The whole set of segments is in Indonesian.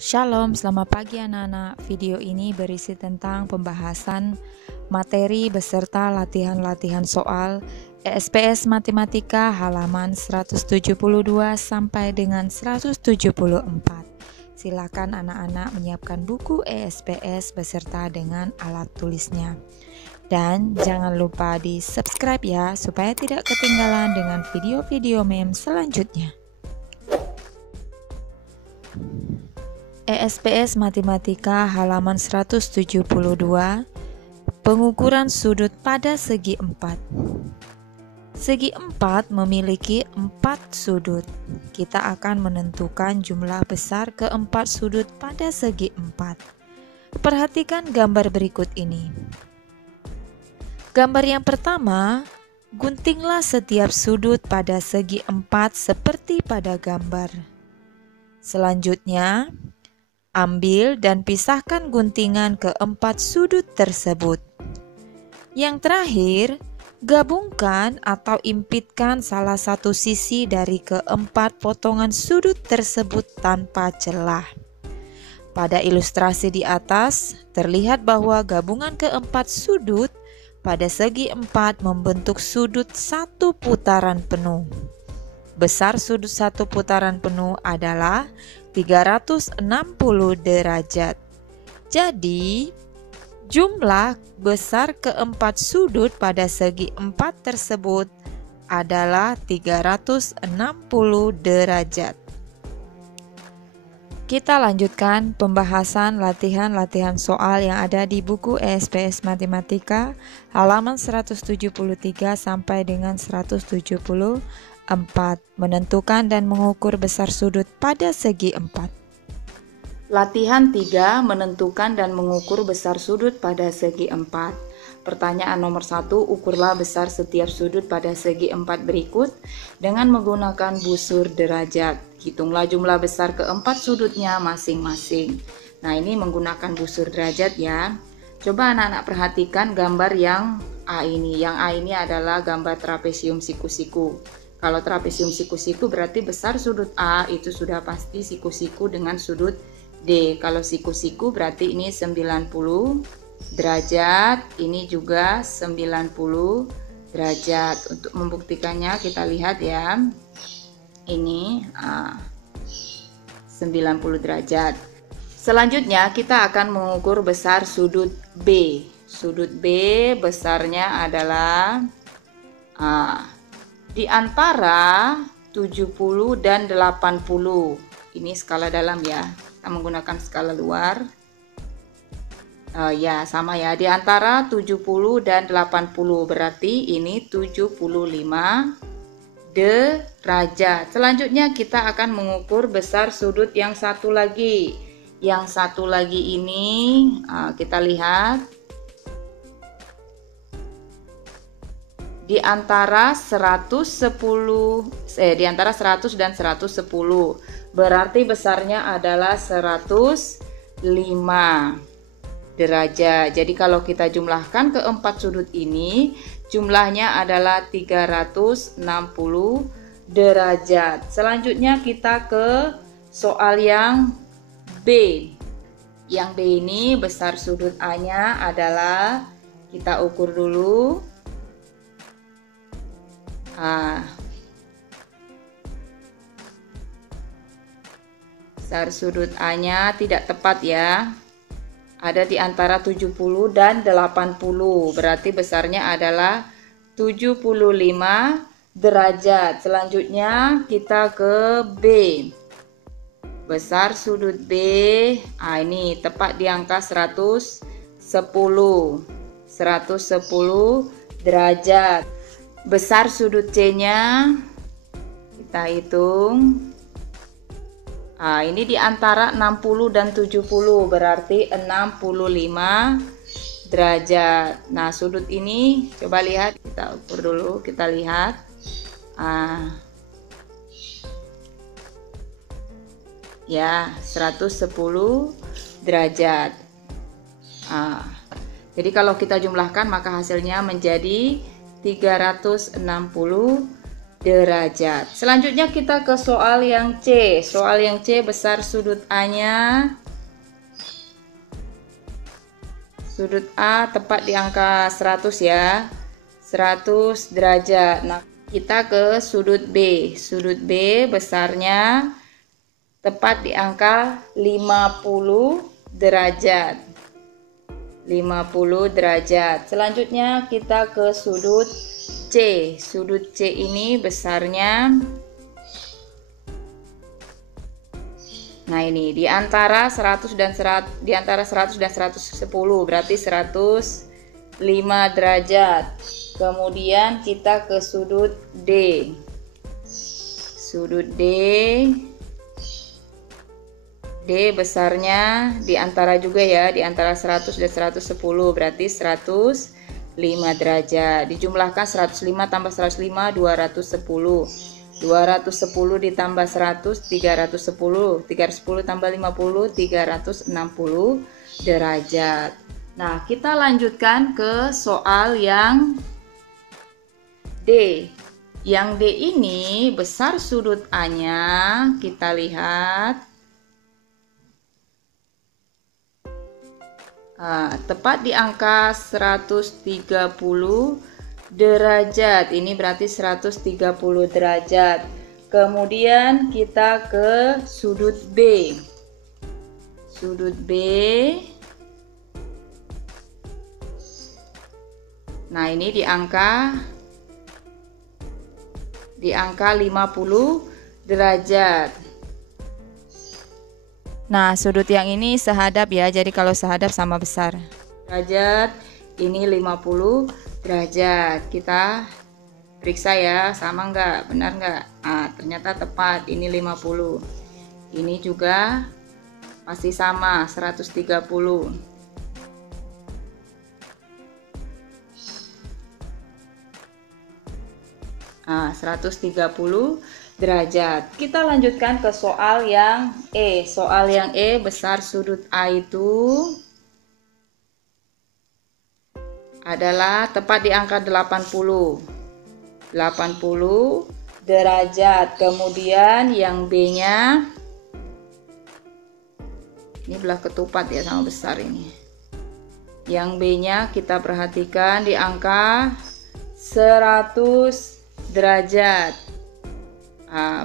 Shalom, selamat pagi anak-anak. Video ini berisi tentang pembahasan materi beserta latihan-latihan soal ESPS Matematika halaman 172 sampai dengan 174. Silakan anak-anak menyiapkan buku ESPS beserta dengan alat tulisnya. Dan jangan lupa di subscribe ya, supaya tidak ketinggalan dengan video-video meme selanjutnya. ESPS Matematika halaman 172, pengukuran sudut pada segi 4. Segi 4 memiliki 4 sudut. Kita akan menentukan jumlah besar keempat sudut pada segi 4. Perhatikan gambar berikut ini. Gambar yang pertama, guntinglah setiap sudut pada segi 4 seperti pada gambar. Selanjutnya, ambil dan pisahkan guntingan keempat sudut tersebut. Yang terakhir, gabungkan atau impitkan salah satu sisi dari keempat potongan sudut tersebut tanpa celah. Pada ilustrasi di atas, terlihat bahwa gabungan keempat sudut pada segi 4 membentuk sudut satu putaran penuh. Besar sudut satu putaran penuh adalah 360 derajat. Jadi, jumlah besar keempat sudut pada segi 4 tersebut adalah 360 derajat. Kita lanjutkan pembahasan latihan-latihan soal yang ada di buku ESPS Matematika halaman 173 sampai dengan 174. Menentukan dan mengukur besar sudut pada segi 4. Latihan 3. Menentukan dan mengukur besar sudut pada segi 4. Pertanyaan nomor 1. Ukurlah besar setiap sudut pada segi 4 berikut dengan menggunakan busur derajat. Hitunglah jumlah besar keempat sudutnya masing-masing. Nah, ini menggunakan busur derajat ya. Coba anak-anak perhatikan gambar yang A ini. Yang A ini adalah gambar trapesium siku-siku. Kalau trapesium siku-siku berarti besar sudut A itu sudah pasti siku-siku dengan sudut D. Kalau siku-siku berarti ini 90 derajat, ini juga 90 derajat. Untuk membuktikannya kita lihat ya. Ini 90 derajat. Selanjutnya kita akan mengukur besar sudut B. Sudut B besarnya adalah di antara 70 dan 80. Ini skala dalam ya. Kita menggunakan skala luar. Ya, sama ya. Di antara 70 dan 80 berarti ini 75 derajat. Selanjutnya kita akan mengukur besar sudut yang satu lagi. Yang satu lagi ini kita lihat di antara 100 dan 110. Berarti besarnya adalah 105 derajat. Jadi kalau kita jumlahkan keempat sudut ini, jumlahnya adalah 360 derajat. Selanjutnya kita ke soal yang B. Yang B ini besar sudut A-nya adalah, kita ukur dulu. Besar sudut A-nya tidak tepat ya. Ada di antara 70 dan 80. Berarti besarnya adalah 75 derajat. Selanjutnya kita ke B. Besar sudut B, ini tepat di angka 110 derajat. Besar sudut C-nya kita hitung. Ini di antara 60 dan 70 berarti 65 derajat. Nah, sudut ini coba lihat, kita ukur dulu, kita lihat. Ya, 110 derajat. Jadi kalau kita jumlahkan maka hasilnya menjadi 360 derajat. Selanjutnya kita ke soal yang C. Soal yang C, besar sudut A-nya. Sudut A tepat di angka 100 ya. 100 derajat. Nah, kita ke sudut B. Sudut B besarnya tepat di angka 50 derajat. 50 derajat. Selanjutnya kita ke sudut C. Sudut C ini besarnya, nah ini di antara 100 dan 100, di antara 100 dan 110, berarti 105 derajat. Kemudian kita ke sudut D. Sudut D. D besarnya di antara juga ya, di antara 100 dan 110, berarti 105 derajat. Dijumlahkan 105 tambah 105, 210. 210 ditambah 100, 310. 310 tambah 50, 360 derajat. Nah, kita lanjutkan ke soal yang D. Yang D ini besar sudut A-nya, kita lihat. Tepat di angka 130 derajat. Ini berarti 130 derajat. Kemudian kita ke sudut B. Sudut B. Nah, ini di angka 50 derajat. Nah, sudut yang ini sehadap ya, jadi kalau sehadap sama besar. Derajat, ini 50 derajat. Kita periksa ya, sama enggak, benar enggak? Ternyata tepat, ini 50. Ini juga masih sama, 130. Nah, 130 derajat. Kita lanjutkan ke soal yang E. Soal yang E, besar sudut A itu adalah tepat di angka 80. 80 derajat. Kemudian yang B-nya, ini belah ketupat ya, sama besar ini. Yang B-nya kita perhatikan di angka 100 derajat.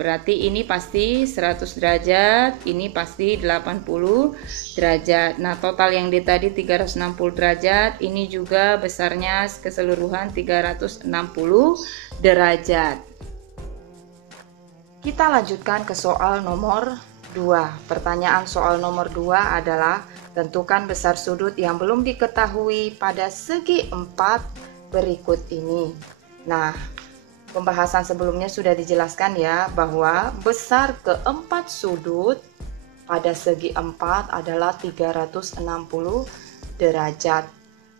Berarti ini pasti 100 derajat, ini pasti 80 derajat. Nah, total yang D tadi 360 derajat, ini juga besarnya keseluruhan 360 derajat. Kita lanjutkan ke soal nomor 2. Pertanyaan soal nomor 2 adalah tentukan besar sudut yang belum diketahui pada segi 4 berikut ini. Nah, pembahasan sebelumnya sudah dijelaskan ya, bahwa besar keempat sudut pada segi 4 adalah 360 derajat.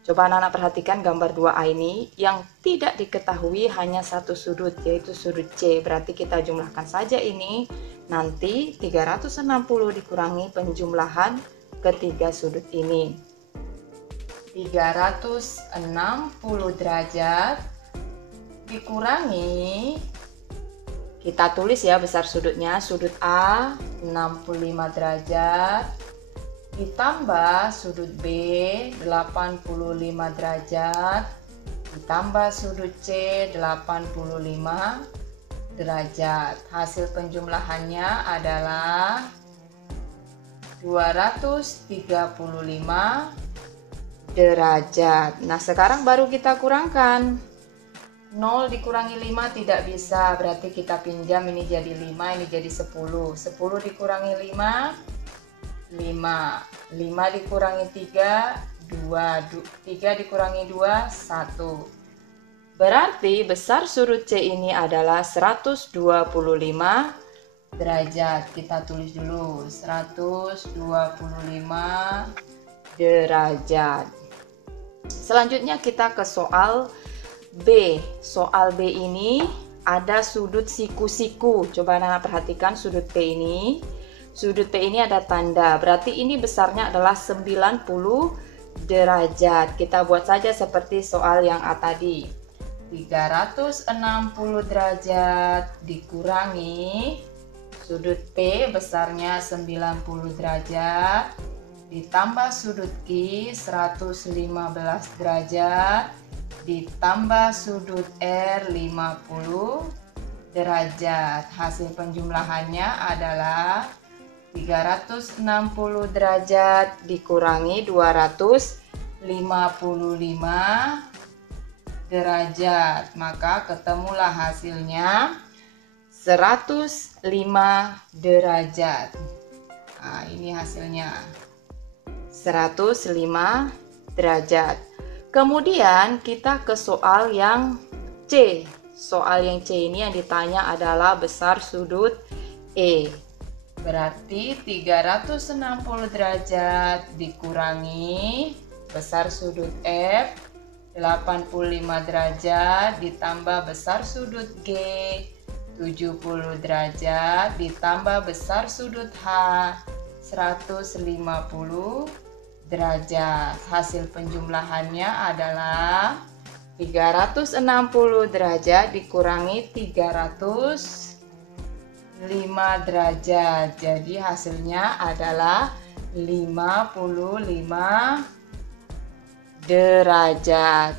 Coba anak-anak perhatikan gambar 2A ini, yang tidak diketahui hanya satu sudut, yaitu sudut C. Berarti kita jumlahkan saja ini, nanti 360 dikurangi penjumlahan ketiga sudut ini. 360 derajat dikurangi, kita tulis ya besar sudutnya, sudut A 65 derajat ditambah sudut B 85 derajat ditambah sudut C 85 derajat. Hasil penjumlahannya adalah 235 derajat. Nah, sekarang baru kita kurangkan. 0 dikurangi 5 tidak bisa, berarti kita pinjam, ini jadi 5, ini jadi 10. 10 dikurangi 5, 5. 5 dikurangi 3, 2. 3 dikurangi 2, 1. Berarti besar sudut C ini adalah 125 derajat. Kita tulis dulu, 125 derajat. Selanjutnya kita ke soal B. Soal B ini ada sudut siku-siku. Coba anak perhatikan sudut P ini. Sudut P ini ada tanda, berarti ini besarnya adalah 90 derajat. Kita buat saja seperti soal yang A tadi. 360 derajat dikurangi sudut P besarnya 90 derajat ditambah sudut Q 115 derajat ditambah sudut R 50 derajat. Hasil penjumlahannya adalah 360 derajat dikurangi 255 derajat, maka ketemulah hasilnya 105 derajat. Nah, ini hasilnya 105 derajat. Kemudian kita ke soal yang C. Soal yang C ini yang ditanya adalah besar sudut E. Berarti 360 derajat dikurangi besar sudut F 85 derajat ditambah besar sudut G 70 derajat ditambah besar sudut H 150 derajat. Hasil penjumlahannya adalah 360 derajat dikurangi 305 derajat. Jadi hasilnya adalah 55 derajat.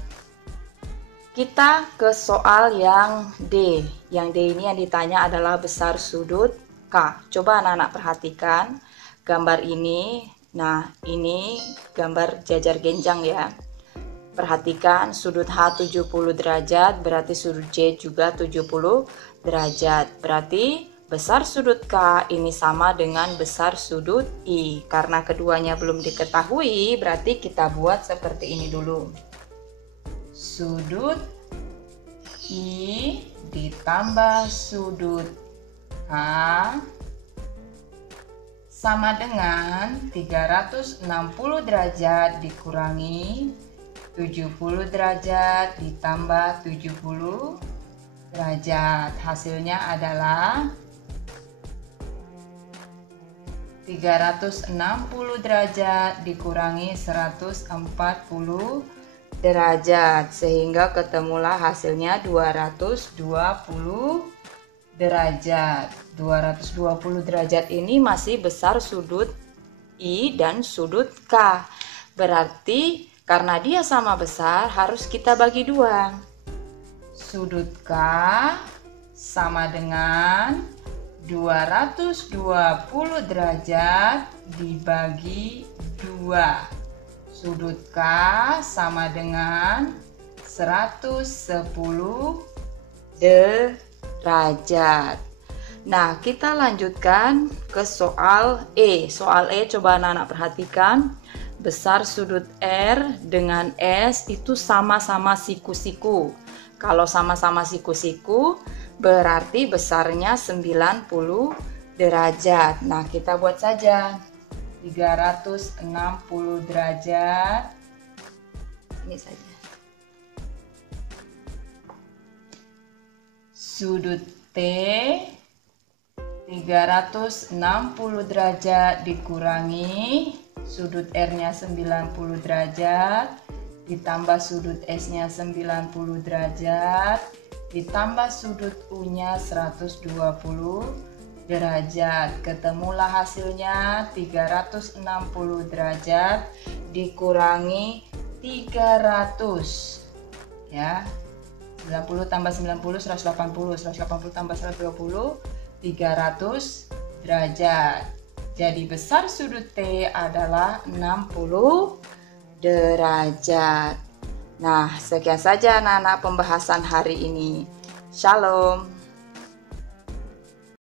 Kita ke soal yang D. Yang D ini yang ditanya adalah besar sudut K. Coba anak-anak perhatikan gambar ini. Nah, ini gambar jajar genjang ya. Perhatikan sudut H 70 derajat, berarti sudut C juga 70 derajat. Berarti besar sudut K ini sama dengan besar sudut I. Karena keduanya belum diketahui, berarti kita buat seperti ini dulu. Sudut I ditambah sudut K sama dengan 360 derajat dikurangi 70 derajat ditambah 70 derajat. Hasilnya adalah 360 derajat dikurangi 140 derajat sehingga ketemulah hasilnya 220 derajat. 220 derajat ini masih besar sudut I dan sudut K. Berarti karena dia sama besar harus kita bagi dua. Sudut K sama dengan 220 derajat dibagi 2. Sudut K sama dengan 110 derajat. Nah, kita lanjutkan ke soal E. Soal E coba anak-anak perhatikan. Besar sudut R dengan S itu sama-sama siku-siku. Kalau sama-sama siku-siku berarti besarnya 90 derajat. Nah, kita buat saja 360 derajat. Ini saja. Sudut T 360 derajat dikurangi sudut R-nya 90 derajat ditambah sudut S-nya 90 derajat ditambah sudut U-nya 120 derajat. Ketemulah hasilnya 360 derajat dikurangi 300 ya. 90 tambah 90 180 tambah 120 300 derajat. Jadi besar sudut T adalah 60 derajat. Nah, sekian saja anak-anak pembahasan hari ini. Shalom.